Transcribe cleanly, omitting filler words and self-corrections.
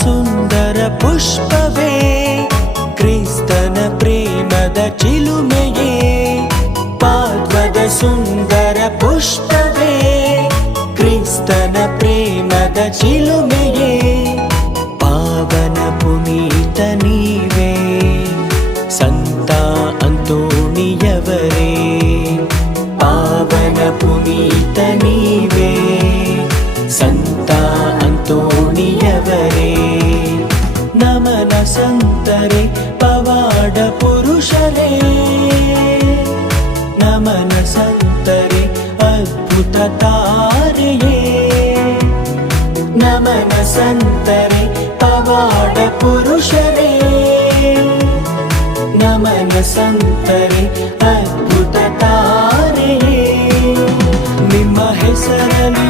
ಸುಂದರ ಪುಷ್ಪವೇ ಕ್ರಿಸ್ತನ ಪ್ರೇಮದ ಚಿಲುಮೆಯೇ ಪಾದ್ವದ ಸುಂದರ ಪುಷ್ಪವೇ ಕ್ರಿಸ್ತನ ಪ್ರೇಮದ ಚಿಲುಮೆಯೇ ಪಾವನ ಪುನೀತ ನೀವೇ ಸಂತ ಅಂತೋಣಿಯವರೇ ಪಾವನ ಪುನೀತ ನೀವೇ ಸಂತ ಅಂತೋಣಿಯವರೇ ನಮನ ಸಂತರೇ ಪವಾಡ ಪುರುಷರೇ ನಮನ ಸಂತರೇ ಅದ್ಭುತ ತಾರೆಯೇ ನಮನ ಸಂತರೇ ಪವಾಡ ಪುರುಷರೇ ನಮನ ಸಂತರೇ ಅದ್ಭುತ ತಾರೆಯೇ ನಿಮ್ಮ ಹೆಸರಲ್ಲಿ